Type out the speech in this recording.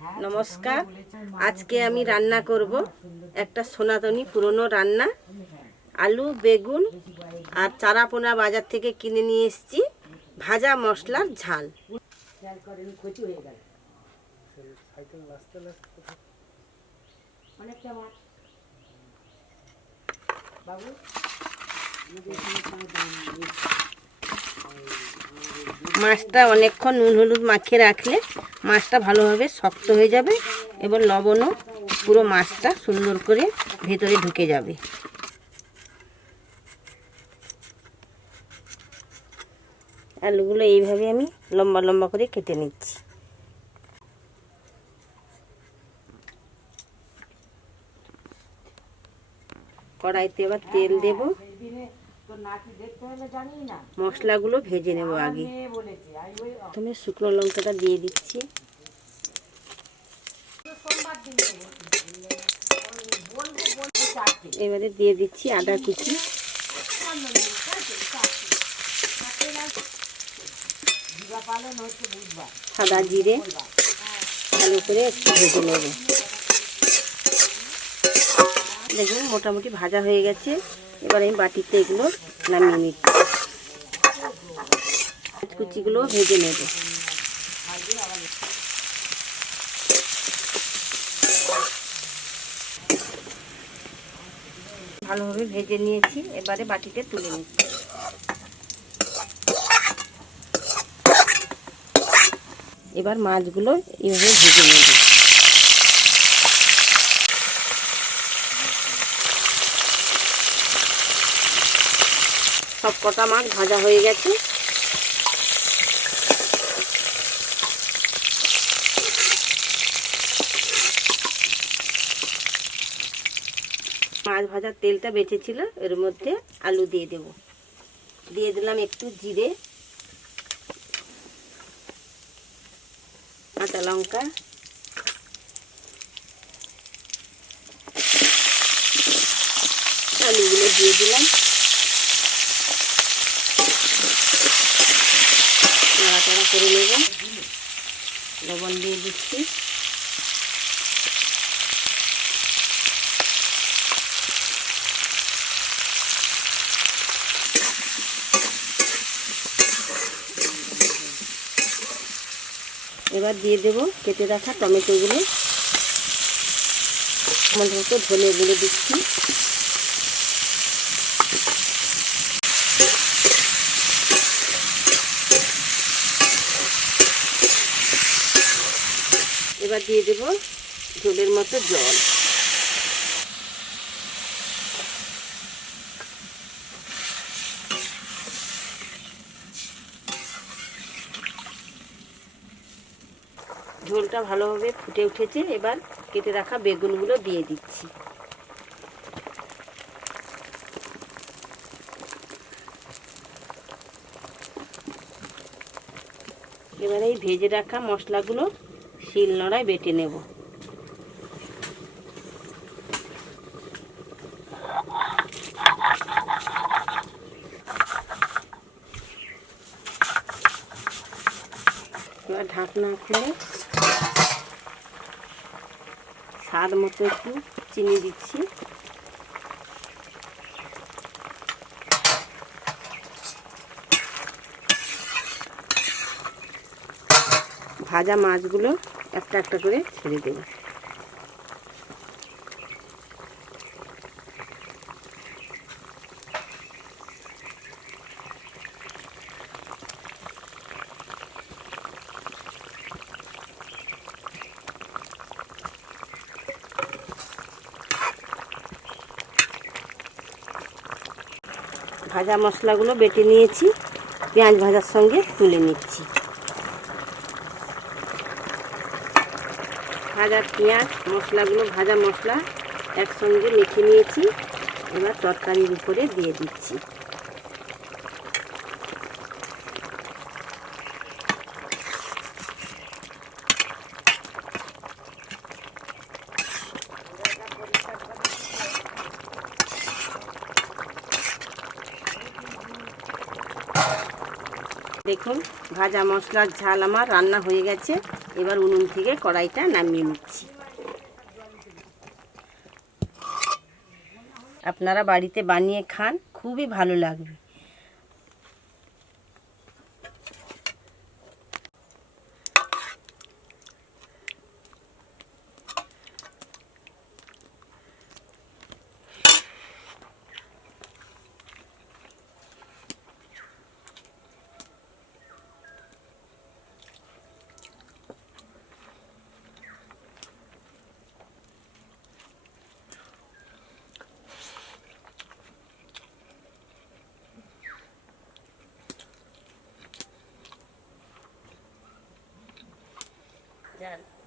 নমস্কার। আজকে আমি রান্না করব একটা সনাতনী পুরনো রান্না, আলু বেগুন আর চারাপোনা বাজার থেকে কিনে নিয়ে এসেছি, ভাজা মশলার ঝাল। মাছটা অনেকক্ষণ নুন হলুদ মাখিয়ে রাখলে মাছটা ভালোভাবে শক্ত হয়ে যাবে এবং লবণও পুরো মাছটা সুন্দর করে ভেতরে ঢুকে যাবে। আলুগুলো এইভাবে আমি লম্বা লম্বা করে কেটে নিচ্ছি। কড়াইতে এবার তেল দেব, মশলাগুলো ভেজে নেব। আগে প্রথমে শুকনো লঙ্কাটা দিয়ে দিচ্ছি, এবারে দিয়ে দিচ্ছি আদা কুচি, সাদা জিরে, ভালো করে একটু ভেজে নেব। দেখুন মোটামুটি ভাজা হয়ে গেছে। এবার আমি বাটিতে এগুলো নামিয়ে নিচ্ছি, কুচিগুলো ভেজে নেব। ভালোভাবে ভেজে নিয়েছি, এবারে বাটিতে তুলে নিচ্ছি। এবার মাছগুলো এইভাবে ভেজে নেব। সব কটা মাছ ভাজা হয়ে গেছে। মাছ ভাজার তেলটা বেঁচেছিল, এর মধ্যে আলু দিয়ে দেব। দিয়ে দিলাম একটু জিরে, কাঁচা লঙ্কা, আলুগুলো দিয়ে দিলাম, নাড়াচাড়া করে নেব। লবণ দিয়ে দিচ্ছি, এবার দিয়ে দেব কেটে রাখা টমেটোগুলো, টমেটো ধনে গুঁড়ো দিচ্ছি, এবার দিয়ে দেব ঝোলের মতো জল। ঝোলটা ভালোভাবে ফুটে উঠেছে, এবার কেটে রাখা বেগুনগুলো দিয়ে দিচ্ছি। এবারে এই ভেজে রাখা মশলাগুলো শিলনোড়ায় বেটে নেব। এবার ঢাকনা খুলে স্বাদ মতো একটু চিনি দিচ্ছি। ভাজা মাছগুলো একটা একটা করে ছেড়ে দেব। ভাজা মশলাগুলো বেটে নিয়েছি, পেঁয়াজ ভাজার সঙ্গে তুলে নিচ্ছি। ভাজা পেঁয়াজ মশলাগুলো, ভাজা মশলা একসঙ্গে মেখে নিয়েছি, এবার তরকারির উপরে দিয়ে দিচ্ছি। দেখুন ভাজা মশলার ঝাল আমার রান্না হয়ে গেছে। এবার উনুন থেকে কড়াইটা নামিয়ে নিচ্ছি। আপনারা বাড়িতে বানিয়ে খান, খুবই ভালো লাগবে। যান।